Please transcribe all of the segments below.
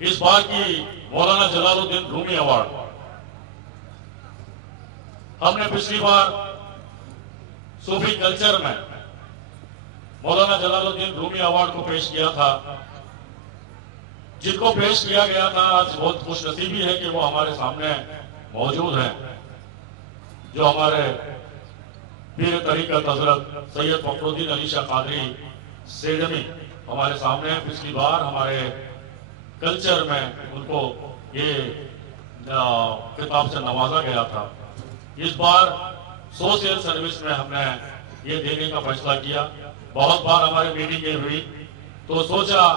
इस बार की मौलाना Jalaluddin Rumi award हमने पिछली बार सूफी कल्चर में मौलाना जलालुद्दीन रूमी अवार्ड को पेश किया था। जिनको पेश किया गया था आज बहुत खुशनसीबी है कि वो हमारे सामने मौजूद हैं। जो हमारे पीर तरीकत हजरत सैयद फखरुद्दीन अली शाह कादरी सेडमी हमारे सामने हैं। पिछली बार हमारे कल्चर में उनको ये खिताब से नवाजा गया था। इस बार सोशल सर्विस में हमने ये देने का फैसला किया। बहुत बार हमारी मीटिंगें हुई तो सोचा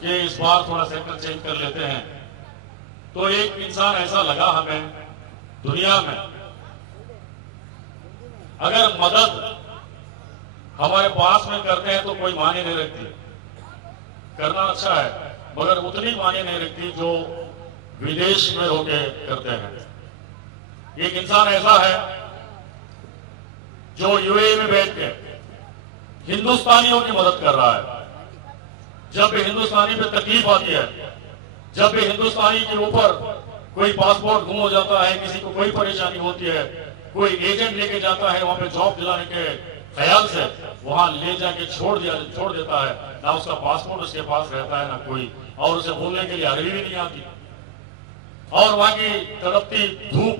कि इस बार थोड़ा सेक्टर चेंज कर लेते हैं। तो एक इंसान ऐसा लगा हमें दुनिया में, अगर मदद हमारे पास में करते हैं तो कोई माने नहीं रखती, करना अच्छा है मगर उतनी माने नहीं रखती जो विदेश में होके करते हैं। एक इंसान ऐसा है जो यूएई में बैठ के हिंदुस्तानियों की मदद कर रहा है। जब भी हिंदुस्तानी पे तकलीफ आती है, जब भी हिंदुस्तानी के ऊपर कोई पासपोर्ट गुम हो जाता है, किसी को कोई परेशानी होती है, कोई एजेंट लेके जाता है वहां पे जॉब दिलाने के ख्याल से, वहां ले जाके छोड़ देता है, ना उसका पासपोर्ट उसके पास रहता है ना कोई, और उसे बोलने के लिए अरबी भी नहीं आती। और वहां की तड़पती धूप,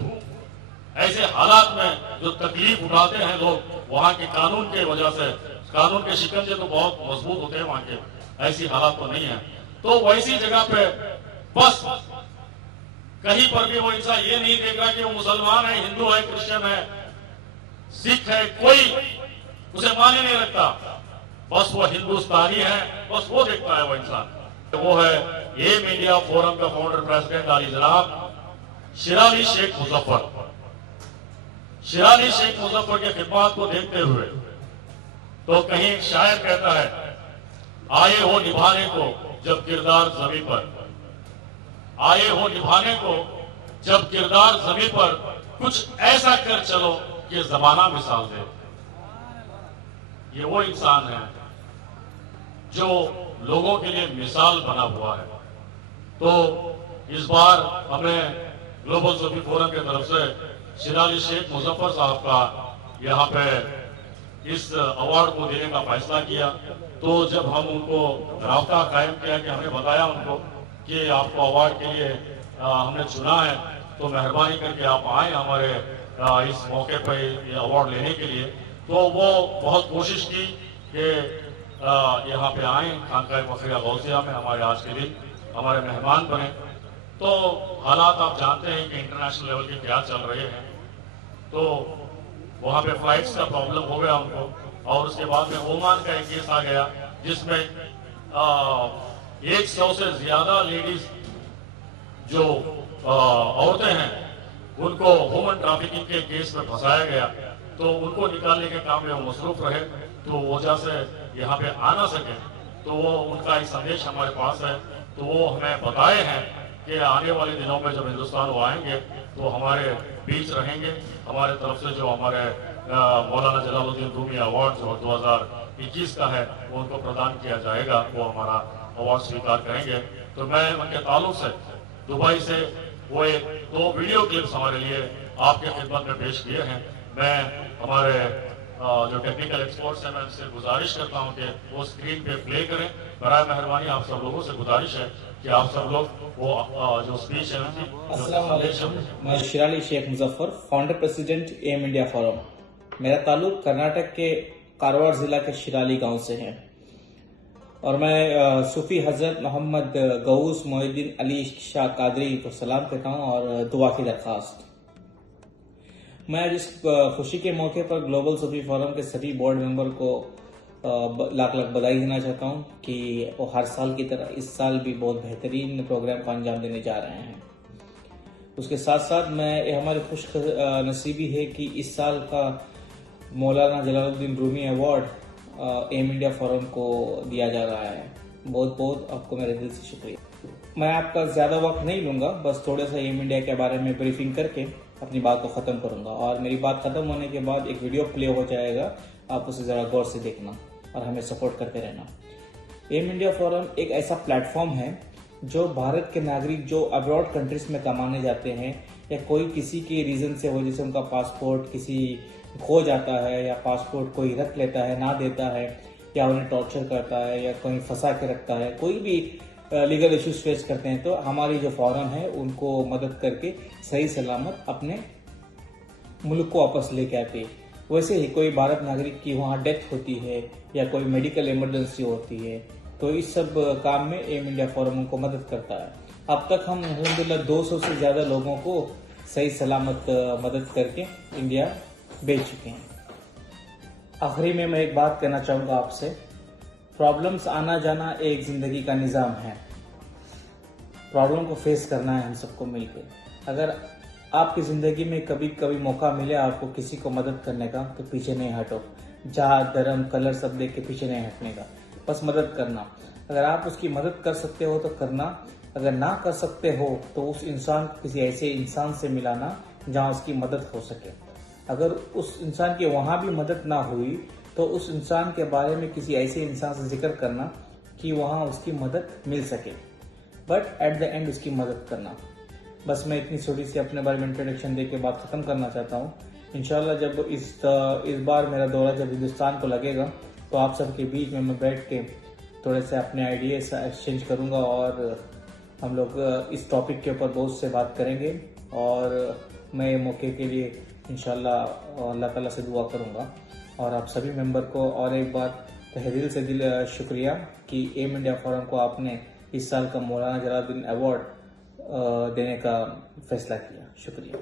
ऐसे हालात में जो तकलीफ उठाते हैं लोग, वहां के कानून के वजह से, कानून के शिकंजे तो बहुत मजबूत होते हैं वहां के, ऐसी हालात तो नहीं है। तो वैसी जगह पे बस कहीं पर भी वो इंसान ये नहीं देख रहा कि वो मुसलमान है, हिंदू है, क्रिश्चियन है, सिख है, कोई उसे माने नहीं रखता, बस वो हिंदुस्तानी है, बस वो देखता है वो इंसान। तो वो है एम इंडिया फोरम का फाउंडर प्रेसिडेंट आली जनाब शिराली शेख मुजफ्फर। शिराली शेख मुजफ्फर के खिदमत को देखते हुए तो कहीं शायर कहता है, आए हो निभाने को जब किरदार जमीन पर, आए हो निभाने को जब किरदार जमीन पर, कुछ ऐसा कर चलो कि जमाना मिसाल दे। ये वो इंसान है जो लोगों के लिए मिसाल बना हुआ है। तो इस बार हमने ग्लोबल सूफी फोरम की तरफ से शिराली शेख मुजफ्फर साहब का यहाँ पे इस अवार्ड को देने का फैसला किया। तो जब हम उनको राब्ता कायम किया कि हमने बताया उनको कि आपको अवार्ड के लिए हमने चुना है, तो मेहरबानी करके आप आए हमारे इस मौके पर ये अवार्ड लेने के लिए। तो वो बहुत कोशिश की कि यहाँ पे आए खानकाह फखरिया गौसिया में, हमारे आज के दिन हमारे मेहमान बने। तो हालात आप जानते हैं कि इंटरनेशनल लेवल के क्या चल रहे हैं। तो वहाँ पे फ्लाइट्स का प्रॉब्लम हो गया उनको, और उसके बाद में ओमान का एक केस आ गया जिसमें 100 से ज्यादा लेडीज जो औरतें हैं उनको ह्यूमन ट्रैफिकिंग के केस में फंसाया गया। तो उनको निकालने के काम में वो मसरूफ रहे, तो वजह से यहाँ पे आ ना सके। तो वो उनका एक संदेश हमारे पास है, तो वो हमें बताए हैं कि आने वाले दिनों में जब हिंदुस्तान वो आएंगे तो हमारे बीच रहेंगे। हमारे तरफ से जो हमारे मौलाना जलालुद्दीन रूमी अवार्ड जो 2021 का है वो उनको प्रदान किया जाएगा, वो हमारा अवार्ड स्वीकार करेंगे। तो मैं उनके ताल्लुक से दुबई से वो एक 2 वीडियो क्लिप्स हमारे लिए आपके खिदमत में पेश किए हैं। मैं हमारे जो टेक्निकल एक्सपर्ट्स हैं मैं उनसे गुजारिश करता हूं कि वो स्क्रीन पे प्ले करें। बराए मेहरबानी आप सब लोगों से गुजारिश है कि आप सब लोग वो जो स्पीच है उनकी। अस्सलाम वालेकुम, मैं Shirali Shaikh Muzaffar, founder president AIM India forum. मेरा ताल्लुक कर्नाटक के कारवार जिला के शिराली गांव से है और मैं सूफी हजरत मोहम्मद गऊस मोहिद्दीन अली शाह कादरी को सलाम कहता हूँ और दुआ की दरखास्त। मैं आज इस खुशी के मौके पर ग्लोबल सूफी फोरम के सभी बोर्ड मेंबर को लाख लाख बधाई देना चाहता हूं कि वो हर साल की तरह इस साल भी बहुत बेहतरीन प्रोग्राम को अंजाम देने जा रहे हैं। उसके साथ साथ ये हमारी खुश नसीबी है कि इस साल का Maulana Jalaluddin Rumi award AIM India forum को दिया जा रहा है। बहुत बहुत आपको मेरे दिल से शुक्रिया। मैं आपका ज्यादा वक्त नहीं लूंगा, बस थोड़ा सा एम इंडिया के बारे में ब्रीफिंग करके अपनी बात को खत्म करूंगा और मेरी बात खत्म होने के बाद एक वीडियो प्ले हो जाएगा, आप उसे जरा गौर से देखना और हमें सपोर्ट करते रहना। एम इंडिया फोरम एक ऐसा प्लेटफॉर्म है जो भारत के नागरिक जो अब्रॉड कंट्रीज में कमाने जाते हैं या कोई किसी के रीजन से वजह से उनका पासपोर्ट किसी खो जाता है या पासपोर्ट कोई रख लेता है ना देता है या उन्हें टॉर्चर करता है या कहीं फंसा के रखता है, कोई भी लीगल इश्यूज फेस करते हैं, तो हमारी जो फॉरम है उनको मदद करके सही सलामत अपने मुल्क को वापस लेके आती है। वैसे ही कोई भारत नागरिक की वहाँ डेथ होती है या कोई मेडिकल इमरजेंसी होती है तो इस सब काम में एम इंडिया फोरम उनको मदद करता है। अब तक हम अल्हम्दुलिल्लाह 200 से ज्यादा लोगों को सही सलामत मदद करके इंडिया भेज चुके हैं। आखिरी में मैं एक बात कहना चाहूँगा आपसे, प्रॉब्लम्स आना जाना एक जिंदगी का निज़ाम है। प्रॉब्लम को फेस करना है हम सबको मिलकर। अगर आपकी जिंदगी में कभी कभी मौका मिले आपको किसी को मदद करने का तो पीछे नहीं हटो। जात धर्म कलर सब देख के पीछे नहीं हटने का, बस मदद करना। अगर आप उसकी मदद कर सकते हो तो करना, अगर ना कर सकते हो तो उस इंसान किसी ऐसे इंसान से मिलाना जहाँ उसकी मदद हो सके। अगर उस इंसान की वहां भी मदद ना हुई तो उस इंसान के बारे में किसी ऐसे इंसान से जिक्र करना कि वहां उसकी मदद मिल सके, बट एट द एंड उसकी मदद करना। बस मैं इतनी छोटी सी अपने बारे में इंट्रोडक्शन दे के बात खत्म करना चाहता हूँ। इंशाल्लाह जब इस बार मेरा दौरा जब हिंदुस्तान को लगेगा तो आप सबके बीच में मैं बैठ के थोड़े से अपने आइडियाज एक्सचेंज करूंगा और हम लोग इस टॉपिक के ऊपर बहुत से बात करेंगे। और मैं मौके के लिए इंशाल्लाह अल्लाह ताला से दुआ करूंगा। और आप सभी मेंबर को और एक बार तहे दिल से शुक्रिया कि एम इंडिया फोरम को आपने इस साल का मौलाना जलालुद्दीन अवार्ड देने का फैसला किया। शुक्रिया।